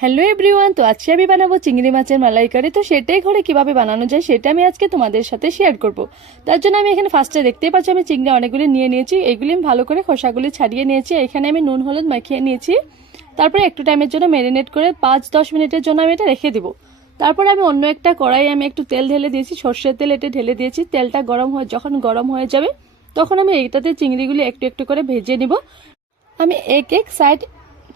Hello everyone, তো আজকে আমি বানাবো চিংড়ি মাছের মালাইকারি। তো সেটাই ঘরে কিভাবে বানানো যায় সেটা আমি আজকে তোমাদের সাথে শেয়ার করব। তার জন্য আমি এখানে ফার্স্টে দেখতেই পাচ্ছি আমি চিংড়ি অনেকগুলি নিয়ে নিয়েছি। এগুলি আমি ভালো করে খোসাগুলি ছাড়িয়ে নিয়েছি। এখানে আমি নুন হলুদ মাখিয়ে নিয়েছি। তারপরে একটু টাইমের জন্য ম্যারিনেট করে 5-10 মিনিটের জন্য আমি এটা রেখে দিব। তারপরে আমি অন্য একটা কড়াই আমি একটু তেল ঢেলে দিয়েছি, সর্ষের তেল এটা ঢেলে দিয়েছি। তেলটা যখন গরম হয়ে যাবে তখন আমি এইটাতে চিংড়িগুলি একটু একটু করে ভেজে নিব। আমি এক সাইড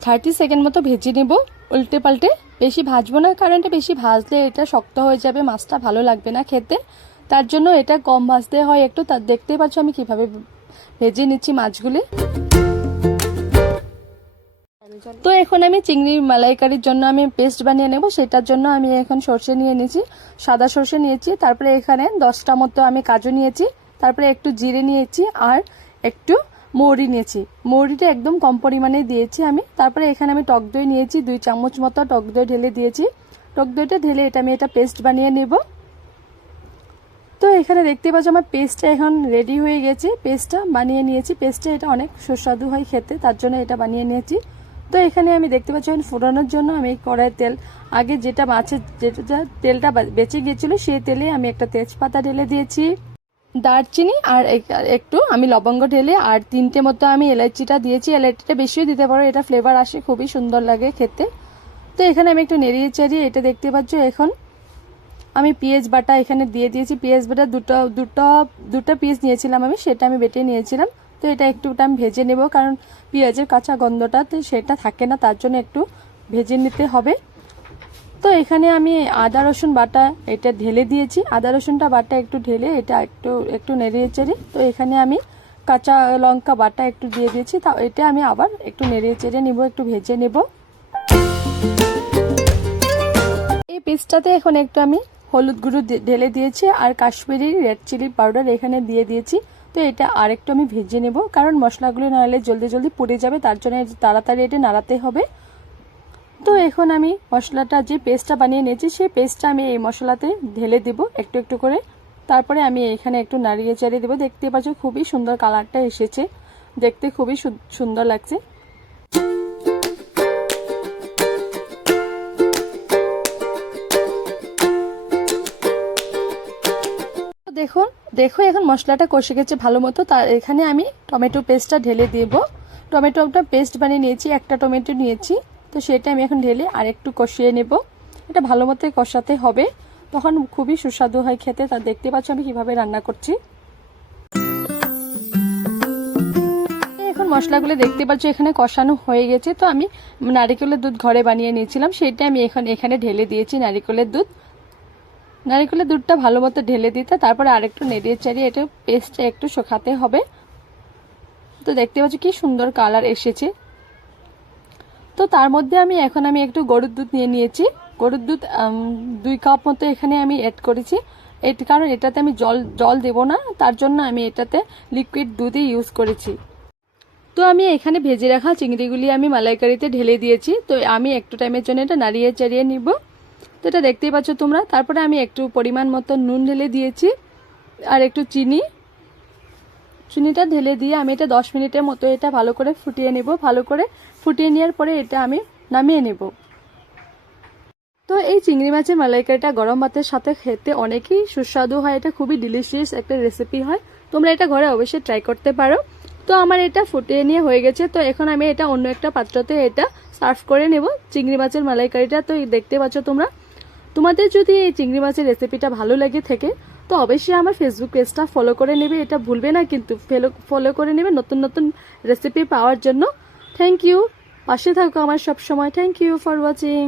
30 সেকেন্ড মতো ভেজে নেব, উল্টে পাল্টে। বেশি ভাজবো না, কারণ এটা বেশি ভাজলে এটা শক্ত হয়ে যাবে, মাছটা ভালো লাগবে না খেতে। তার জন্য এটা কম ভাজতে হয় একটু। তার দেখতেই পাচ্ছ আমি কিভাবে ভেজে নিচ্ছি মাছগুলি। তো এখন আমি চিংড়ি মালাইকারির জন্য আমি পেস্ট বানিয়ে নেব। সেটার জন্য আমি এখন সর্ষে নিয়ে নিয়েছি, সাদা সর্ষে নিয়েছি। তারপরে এখানে 10টা মতো আমি কাজু নিয়েছি। তারপরে একটু জিরে নিয়েছি আর একটু মৌরি নিয়েছি। মৌরিটা একদম কম পরিমাণে দিয়েছি আমি। তারপরে এখানে আমি টক দই নিয়েছি, 2 চামচ মতো টক দই ঢেলে দিয়েছি। টক দইটা ঢেলে আমি এটা পেস্ট বানিয়ে নেব। তো এখানে দেখতে পাচ্ছ আমার পেস্টটা এখন রেডি হয়ে গেছে। পেস্টটা বানিয়ে নিয়েছি। পেস্টটা এটা অনেক সুস্বাদু হয় খেতে, তার জন্য এটা বানিয়ে নিয়েছি। তো এখানে আমি দেখতে পাচ্ছি ফোড়ানোর জন্য আমি কড়াইয়ের তেল, আগে যেটা মাছের যেটা তেলটা বেঁচে গিয়েছিল সেই তেলে আমি একটা তেজপাতা ঢেলে দিয়েছি, দারচিনি আর একটু আমি লবঙ্গ ঢেলে, আর 3টে মতো আমি এলাচিটা দিয়েছি। এলাচিটা বেশিও দিতে পারো, এটা ফ্লেভার আসে, খুবই সুন্দর লাগে খেতে। তো এখানে আমি একটু নেড়িয়ে চাড়িয়ে এটা দেখতে পাচ্ছ এখন আমি পেঁয়াজ বাটা এখানে দিয়ে দিয়েছি। পেঁয়াজ বাটা দুটো পিস নিয়েছিলাম আমি, সেটা আমি বেটে নিয়েছিলাম। তো এটা একটু আমি ভেজে নেব, কারণ পেঁয়াজের কাঁচা গন্ধটা তো সেটা থাকে না, তার জন্য একটু ভেজে নিতে হবে। তো এখানে আমি আদা রসুন বাটা এটা ঢেলে দিয়েছি। আদা রসুনটা বাটা একটু ঢেলে এটা একটু নেড়িয়ে চেড়ে, তো এখানে আমি কাঁচা লঙ্কা বাটা একটু দিয়ে দিয়েছি। তা এটা আমি আবার একটু নেড়িয়ে চেড়ে নিব, একটু ভেজে নেব। এই পেস্টটাতে এখন একটু আমি হলুদ গুঁড়ো ঢেলে দিয়েছি আর কাশ্মীরি রেড চিলি পাউডার এখানে দিয়ে দিয়েছি। তো এটা আরেকটু আমি ভেজে নেব, কারণ মশলাগুলো নাড়লে জলদি জলদি পুড়ে যাবে, তার জন্য তাড়াতাড়ি এটা নাড়াতে হবে। তো এখন আমি মশলাটা যে পেস্টটা বানিয়ে নিয়েছি সেই পেস্টটা আমি এই মশলাতে ঢেলে দেব একটু একটু করে। তারপরে আমি এখানে একটু নাড়িয়ে চাড়িয়ে দেবো। দেখতে পাচ্ছ খুবই সুন্দর কালারটা এসেছে, দেখতে খুবই সুন্দর লাগছে। দেখো এখন মশলাটা কষে গেছে ভালো মতো। তার এখানে আমি টমেটো পেস্টটা ঢেলে দেব। টমেটোটা পেস্ট বানিয়ে নিয়েছি, একটা টমেটো নিয়েছি। তো সেটা আমি এখন ঢেলে আর একটু কষিয়ে নেব। এটা ভালো মতো কষাতে হবে, তখন খুবই সুস্বাদু হয় খেতে। তা দেখতে পাচ্ছ আমি কিভাবে রান্না করছি। এখন মশলাগুলো দেখতে পাচ্ছ এখানে কষানো হয়ে গেছে। তো আমি নারিকেলের দুধ ঘরে বানিয়ে নিয়েছিলাম, সেটা আমি এখানে ঢেলে দিয়েছি। নারিকেলের দুধটা ভালো মতো ঢেলে দিতে, তারপরে আরেকটু নেড়িয়ে চাড়িয়ে এটা পেস্টটা একটু শুকাতে হবে। তো দেখতে পাচ্ছ কি সুন্দর কালার এসেছে। তো তার মধ্যে আমি একটু গরুর দুধ নিয়ে নিয়েছি। গরুর দুধ 2 কাপ মতো এখানে আমি অ্যাড করেছি। কারণ এটাতে আমি জল দেব না, তার জন্য আমি এটাতে লিকুইড দুধই ইউজ করেছি। তো আমি এখানে ভেজে রাখা চিংড়িগুলি আমি মালাইকারিতে ঢেলে দিয়েছি। তো আমি একটু টাইমের জন্য এটা নাড়িয়ে চাড়িয়ে নিব। তো এটা দেখতেই পাচ্ছ তোমরা। তারপরে আমি একটু পরিমাণ মতো নুন ঢেলে দিয়েছি আর একটু চিনিটা ঢেলে দিয়ে আমি এটা 10 মিনিটের মতো এটা ভালো করে ফুটিয়ে নেব। ভালো করে ফুটিয়ে নেওয়ার পরে এটা আমি নামিয়ে নেব। তো এই চিংড়ি মাছের মালাইকারিটা গরম ভাতের সাথে খেতে অনেকই সুস্বাদু হয়। এটা খুবই ডিলিশিয়াস একটা রেসিপি হয়, তোমরা এটা ঘরে অবশ্যই ট্রাই করতে পারো। তো আমার এটা ফুটিয়ে নিয়ে হয়ে গেছে। তো এখন আমি এটা অন্য একটা পাত্রতে এটা সার্ভ করে নেব, চিংড়ি মাছের মালাইকারিটা। তো দেখতে পাচ্ছ তোমরা। তোমাদের যদি এই চিংড়ি মাছের রেসিপিটা ভালো লাগে থাকে তো অবশ্যই আমার ফেসবুক পেজটা ফলো করে নেবে, এটা ভুলবে না কিন্তু। ফলো করে নেবে নতুন নতুন রেসিপি পাওয়ার জন্য। থ্যাংক ইউ, পাশে থাকো আমার সব সময়। Thank you for watching.